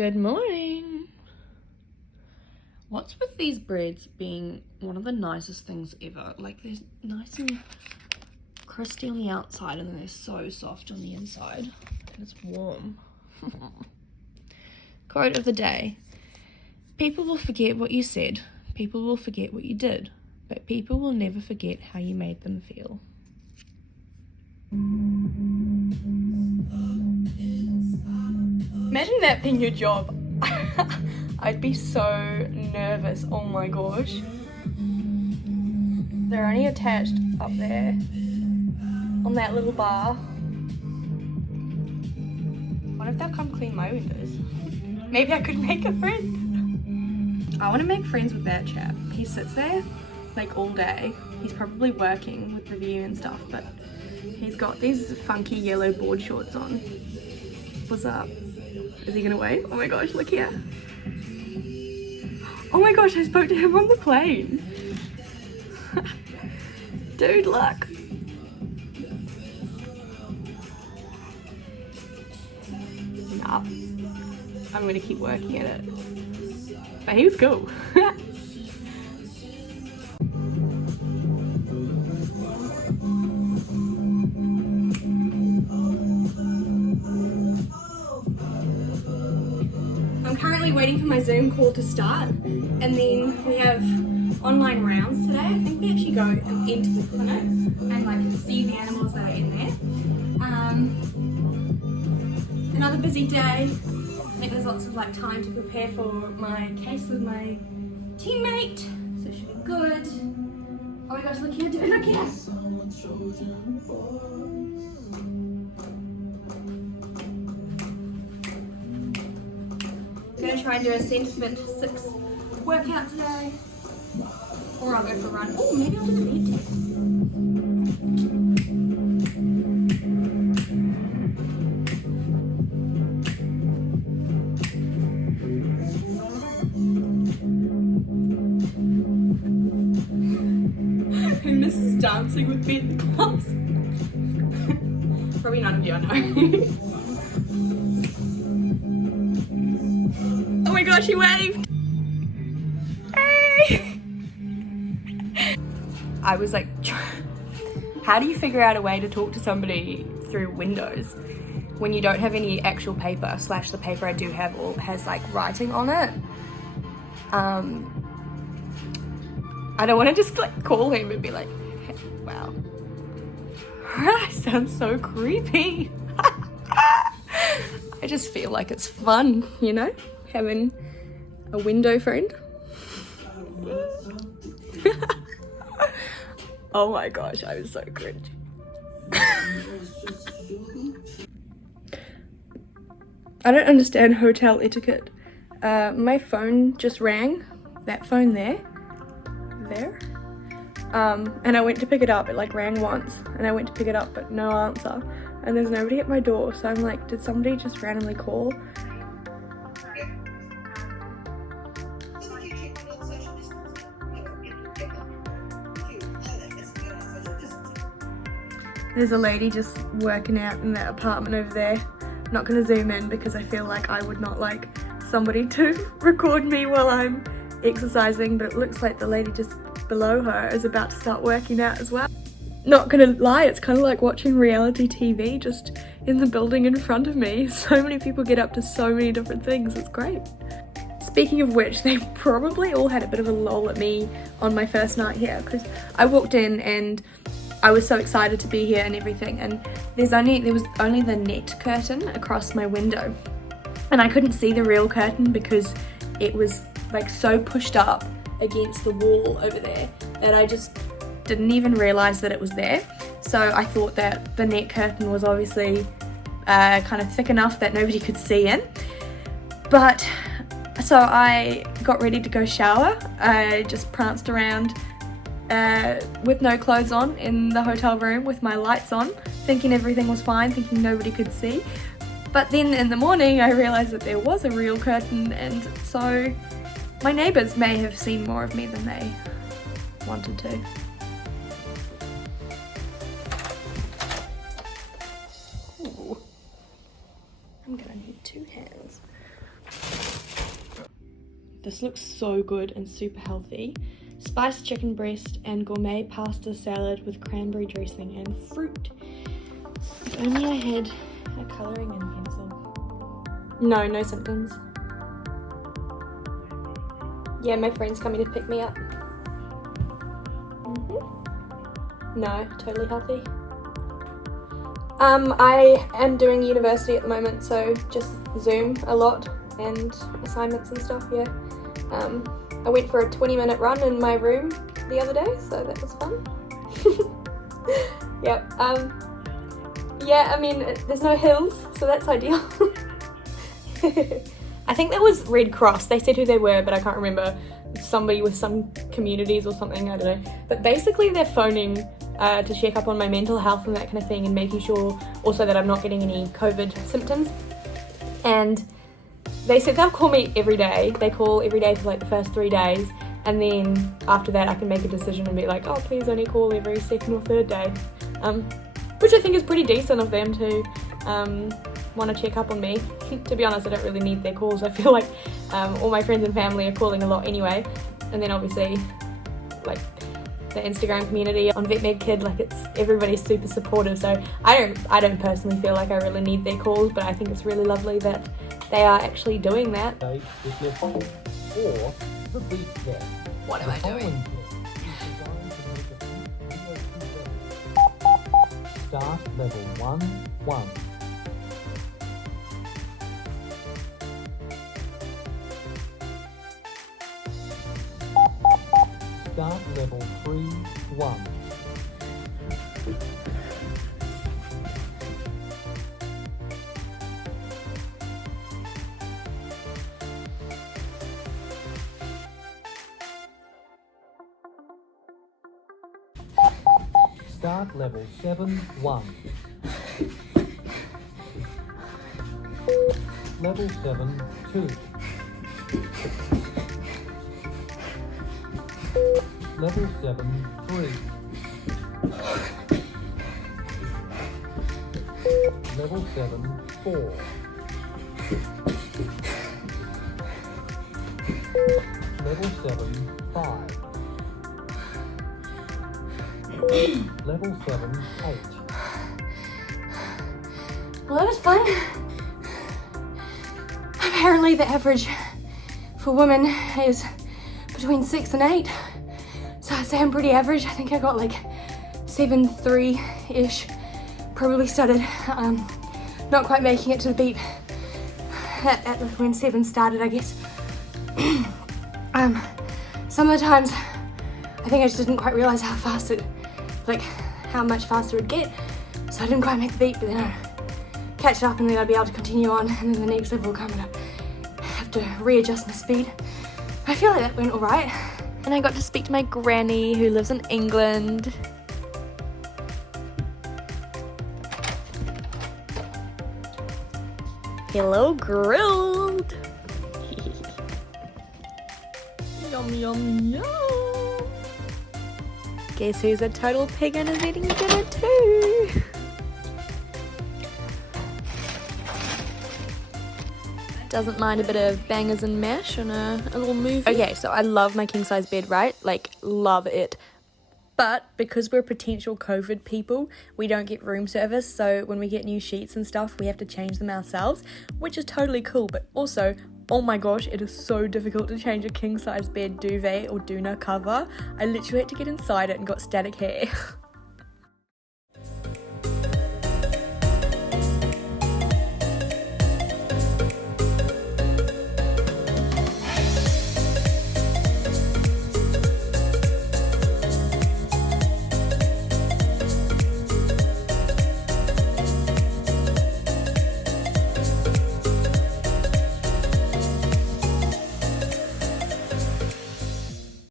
Good morning. What's with these breads being one of the nicest things ever? Like, they're nice and crispy on the outside and then they're so soft on the inside. And it's warm. Quote of the day. People will forget what you said. People will forget what you did. But people will never forget how you made them feel. Imagine that being your job. I'd be so nervous. Oh my gosh. They're only attached up there on that little bar. What if they'll come clean my windows? Maybe I could make a friend. I want to make friends with that chap. He sits there like all day. He's probably working with the view and stuff, but he's got these funky yellow board shorts on. What's up? Is he gonna wave? Oh my gosh, look here. Oh my gosh, I spoke to him on the plane. Dude, look. Nah, I'm gonna keep working at it. But he was cool. I'm currently waiting for my Zoom call to start, and then we have online rounds today. I think we actually go into the clinic and like see the animals that are in there. Another busy day. I think there's lots of like time to prepare for my case with my teammate, so it should be good. Oh my gosh, look here, dude, look here. I'm gonna try and do a centre fit 6 workout today, or I'll go for a run. Oh, maybe I'll do the lead test. Who misses dancing with me in the class? Probably none of you, I know. Oh my gosh, he waved! Hey! I was like, how do you figure out a way to talk to somebody through Windows when you don't have any actual paper, / the paper I do have all has like writing on it? I don't want to just like call him and be like, hey, wow. I sound so creepy. I just feel like it's fun, you know? Having a window friend. Oh my gosh, I was so cringe. I don't understand hotel etiquette. My phone just rang, that phone there, and I went to pick it up, it like rang once, and I went to pick it up but no answer, and there's nobody at my door, so I'm like, did somebody just randomly call? There's a lady just working out in that apartment over there. I'm not gonna zoom in because I feel like I would not like somebody to record me while I'm exercising, but it looks like the lady just below her is about to start working out as well. Not gonna lie, it's kind of like watching reality TV just in the building in front of me. So many people get up to so many different things, it's great. Speaking of which, they probably all had a bit of a lol at me on my first night here because I walked in and I was so excited to be here and everything, and there was only the net curtain across my window, and I couldn't see the real curtain because it was like so pushed up against the wall over there that I just didn't even realize that it was there. So I thought that the net curtain was obviously kind of thick enough that nobody could see in. But so I got ready to go shower. I just pranced around with no clothes on in the hotel room with my lights on, thinking everything was fine, thinking nobody could see. But then in the morning I realized that there was a real curtain, and so my neighbours may have seen more of me than they wanted to. Ooh. I'm gonna need 2 hands. This looks so good and super healthy. Spiced chicken breast and gourmet pasta salad with cranberry dressing and fruit. If only I had a colouring and pencil. No symptoms. Yeah, my friend's coming to pick me up. No, totally healthy. I am doing university at the moment, so just Zoom a lot and assignments and stuff, yeah. I went for a 20-minute run in my room the other day, so that was fun. Yeah, yeah, I mean, there's no hills, so that's ideal. I think that was Red Cross. They said who they were, but I can't remember. Somebody with some communities or something, I don't know. But basically they're phoning to check up on my mental health and that kind of thing, and making sure also that I'm not getting any COVID symptoms. And they said they'll call me every day. They call every day for like the first 3 days, and then after that I can make a decision and be like, oh, please only call every second or third day. Which I think is pretty decent of them to want to check up on me. To be honest, I don't really need their calls. I feel like all my friends and family are calling a lot anyway. And then obviously, like, the Instagram community on VetMedKid, like, everybody's super supportive. So I don't personally feel like I really need their calls, but I think it's really lovely that they are actually doing that. With your phone or the beat test. What am I doing? Start level 1. Start level 3.1. Start level 7.1. Level 7.2. Level 7.3. Level 7.4. Level 7.5. Level 7.8. Well, that was fun. Apparently the average for women is between 6 and 8. So I'd say I'm pretty average. I think I got like 7.3-ish. Probably started not quite making it to the beep at when 7 started, I guess. Some of the times I think I just didn't quite realise how fast how much faster it would get. So I didn't quite make the beep, but then I'd catch it up and then I'd be able to continue on, and then the next level will come and I'd have to readjust my speed. I feel like that went alright. And I got to speak to my granny who lives in England. Hello, grilled. Yum, yum, yum. Guess who's a total pig and is eating dinner too? Doesn't mind a bit of bangers and mash and a little movie. Okay, so I love my king size bed, right? Like, love it. But because we're potential COVID people, we don't get room service. So when we get new sheets and stuff, we have to change them ourselves, which is totally cool. But also, oh my gosh, it is so difficult to change a king size bed duvet or doona cover. I literally had to get inside it and got static hair.